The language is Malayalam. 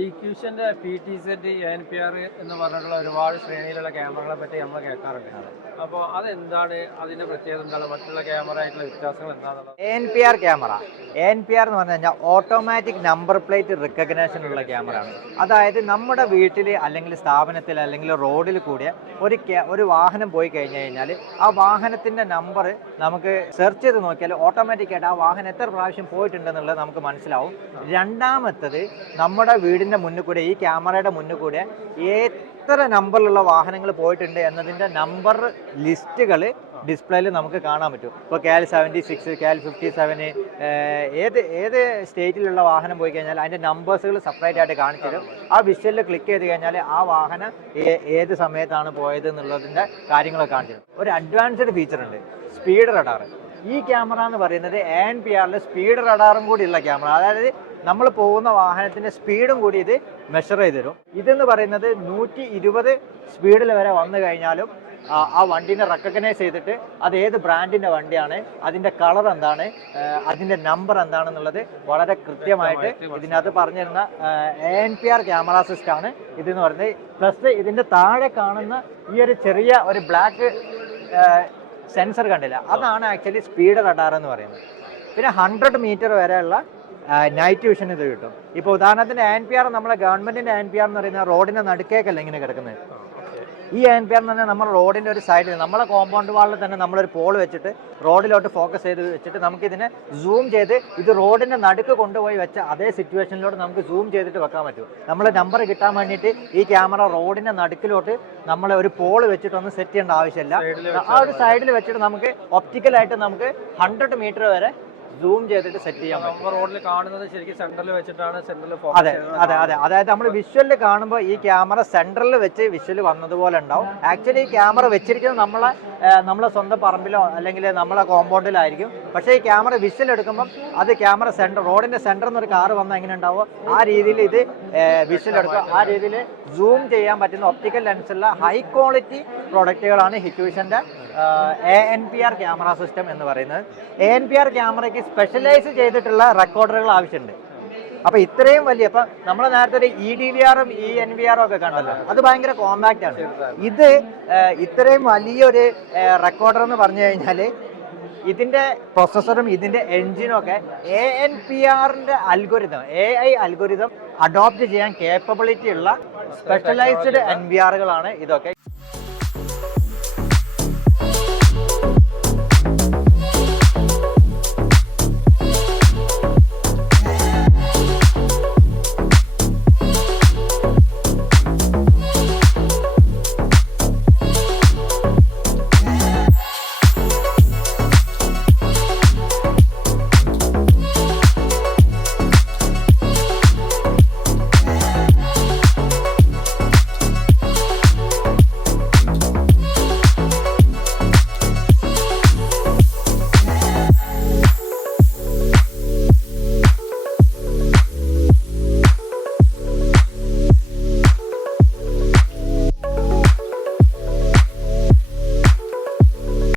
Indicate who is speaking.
Speaker 1: ഈ ക്യൂഷന്റെ P T set N P R എന്ന് പറഞ്ഞിട്ടുള്ള ഒരുപാട് ശ്രേണിയിലുള്ള ക്യാമറകളെ പറ്റി നമ്മൾ കേൾക്കാറുണ്ട്. അപ്പോൾ അതെന്താണ്? അതിന്റെ പ്രത്യേകത എന്താണ്? മറ്റുള്ള ക്യാമറ ആയിട്ടുള്ള വ്യത്യാസങ്ങൾ എന്താണെന്നുള്ളത്.
Speaker 2: N P R camera. N P R എന്ന് പറഞ്ഞു കഴിഞ്ഞാൽ ഓട്ടോമാറ്റിക് നമ്പർ പ്ലേറ്റ് റിക്കഗ്നേഷൻ ഉള്ള ക്യാമറ ആണ് അതായത് നമ്മുടെ വീട്ടിൽ അല്ലെങ്കിൽ സ്ഥാപനത്തിൽ അല്ലെങ്കിൽ റോഡിൽ കൂടിയ ഒരു ഒരു വാഹനം പോയി കഴിഞ്ഞു കഴിഞ്ഞാൽ ആ വാഹനത്തിന്റെ നമ്പർ നമുക്ക് സെർച്ച് ചെയ്ത് നോക്കിയാൽ ഓട്ടോമാറ്റിക്കായിട്ട് ആ വാഹനം എത്ര പ്രാവശ്യം പോയിട്ടുണ്ടെന്നുള്ളത് നമുക്ക് മനസ്സിലാവും. രണ്ടാമത്തത് നമ്മുടെ വീടിന്റെ മുന്നിൽ കൂടെ ഈ ക്യാമറയുടെ മുന്നിൽ കൂടെ എത്ര നമ്പറിലുള്ള വാഹനങ്ങൾ പോയിട്ടുണ്ട് എന്നതിന്റെ നമ്പർ ലിസ്റ്റുകൾ ഡിസ്പ്ലേയിൽ നമുക്ക് കാണാൻ പറ്റും. ഇപ്പോൾ K L seventy six K L fifty seven ഏത് ഏത് സ്റ്റേറ്റിലുള്ള വാഹനം പോയി കഴിഞ്ഞാൽ അതിന്റെ നമ്പേഴ്സുകൾ സെപ്പറേറ്റ് ആയിട്ട് കാണിച്ചു തരും. ആ വിഷ്വലിൽ ക്ലിക്ക് ചെയ്ത് കഴിഞ്ഞാൽ ആ വാഹനം ഏത് സമയത്താണ് പോയത് എന്നുള്ളതിന്റെ കാര്യങ്ങളൊക്കെ കാണിച്ചു തരും. ഒരു അഡ്വാൻസ്ഡ് ഫീച്ചർ ഉണ്ട് സ്പീഡ് റഡാർ ഈ ക്യാമറ എന്ന് പറയുന്നത് എൻ പി ആറിൽ സ്പീഡ് റഡാറും കൂടിയുള്ള ക്യാമറ. അതായത് നമ്മൾ പോകുന്ന വാഹനത്തിന്റെ സ്പീഡും കൂടി ഇത് മെഷർ ചെയ്ത് തരും. ഇതെന്ന് പറയുന്നത് നൂറ്റി ഇരുപത് സ്പീഡിൽ വരെ വന്നു കഴിഞ്ഞാലും ആ വണ്ടിനെ റെക്കഗ്നൈസ് ചെയ്തിട്ട് അത് ഏത് ബ്രാൻഡിന്റെ വണ്ടിയാണ് അതിന്റെ കളർ എന്താണ് അതിന്റെ നമ്പർ എന്താണെന്നുള്ളത് വളരെ കൃത്യമായിട്ട് ഇതിനകത്ത് പറഞ്ഞിരുന്ന A N P R camera system ആണ് ഇതെന്ന് പറയുന്നത്. പ്ലസ് ഇതിന്റെ താഴെ കാണുന്ന ഈ ഒരു ചെറിയ ഒരു ബ്ലാക്ക് സെൻസർ കണ്ടില്ല? അതാണ് ആക്ച്വലി സ്പീഡ് റഡാർ എന്ന് പറയുന്നത്. പിന്നെ ഹൺഡ്രഡ് മീറ്റർ വരെയുള്ള നൈറ്റ് വിഷൻ ഇത് കിട്ടും. ഇപ്പോൾ ഉദാഹരണത്തിന് ആൻ പി ആർ നമ്മളെ ഗവൺമെന്റിന്റെ ആൻ പി ആർ എന്ന് പറയുന്ന റോഡിന്റെ നടുക്കേക്കല്ല ഇങ്ങനെ കിടക്കുന്നത്? ഈ ആൻ പി ആർ എന്ന് പറഞ്ഞാൽ നമ്മൾ റോഡിന്റെ ഒരു സൈഡിൽ നമ്മളെ കോമ്പൗണ്ട് വാളിൽ തന്നെ നമ്മളൊരു പോൾ വെച്ചിട്ട് റോഡിലോട്ട് ഫോക്കസ് ചെയ്ത് വെച്ചിട്ട് നമുക്ക് ഇതിനെ സൂം ചെയ്ത് ഇത് റോഡിന്റെ നടുക്ക് കൊണ്ടുപോയി വെച്ച അതേ സിറ്റുവേഷനിലോട്ട് നമുക്ക് സൂം ചെയ്തിട്ട് വെക്കാൻ പറ്റും. നമ്മളെ നമ്പർ കിട്ടാൻ വേണ്ടിയിട്ട് ഈ ക്യാമറ റോഡിന്റെ നടുക്കിലോട്ട് നമ്മൾ ഒരു പോൾ വെച്ചിട്ടൊന്നും സെറ്റ് ചെയ്യേണ്ട ആവശ്യമില്ല. ആ ഒരു സൈഡിൽ വെച്ചിട്ട് നമുക്ക് ഒപ്റ്റിക്കലായിട്ട് നമുക്ക് ഹൺഡ്രഡ് മീറ്റർ വരെ സൂം ചെയ്തിട്ട് സെറ്റ് ചെയ്യാൻ പറ്റും.
Speaker 1: റോഡിൽ കാണുന്നത് ശരിക്കും സെന്ററിൽ വെച്ചിട്ടാണ് സെന്ററിൽ
Speaker 2: അതെ അതെ അതെ. അതായത് നമ്മൾ വിഷ്വലിൽ കാണുമ്പോൾ ഈ ക്യാമറ സെന്ററിൽ വെച്ച് വിഷ്വൽ വന്നതുപോലെ ഉണ്ടാവും. ആക്ച്വലി ഈ ക്യാമറ വെച്ചിരിക്കുന്നത് നമ്മളെ ആ, നമ്മളെ സ്വന്തം പറമ്പിലോ അല്ലെങ്കിൽ നമ്മളെ കോമ്പൗണ്ടിലായിരിക്കും പക്ഷേ ഈ ക്യാമറ വിസിൽ എടുക്കുമ്പോൾ അത് ക്യാമറ സെന്റർ റോഡിന്റെ സെന്ററിൽ നിന്ന് ഒരു കാറ് വന്നാൽ എങ്ങനെ ഉണ്ടാവുമോ ആ രീതിയിൽ ഇത് വിസിൽ എടുക്കുക. ആ രീതിയിൽ സൂം ചെയ്യാൻ പറ്റുന്ന ഒപ്റ്റിക്കൽ ലെൻസുള്ള ഹൈ ക്വാളിറ്റി പ്രൊഡക്റ്റുകളാണ് ഹിറ്റ്യൂഷന്റെ A N P R camera system എന്ന് പറയുന്നത്. എ എൻ പി ആർ ക്യാമറയ്ക്ക് സ്പെഷ്യലൈസ് ചെയ്തിട്ടുള്ള റെക്കോർഡറുകൾ ആവശ്യമുണ്ട്. അപ്പൊ ഇത്രയും വലിയ ഇപ്പൊ നമ്മൾ നേരത്തെ ഒരു ഇ ഡി വി ആറും ഇ എൻ വി ആറും ഒക്കെ കാണുമല്ലോ അത്. ഭയങ്കര കോമ്പാക്റ്റ് ആണ്. ഇത് ഇത്രയും വലിയൊരു റെക്കോർഡർ എന്ന് പറഞ്ഞു കഴിഞ്ഞാൽ ഇതിന്റെ പ്രൊസസ്സറും ഇതിന്റെ എൻജിനും ഒക്കെ എ എൻ പി ആറിന്റെ algorithm A I algorithm adopt ചെയ്യാൻ കേപ്പബിലിറ്റി ഉള്ള സ്പെഷ്യലൈസ്ഡ് എൻ വി ആറുകളാണ് ഇതൊക്കെ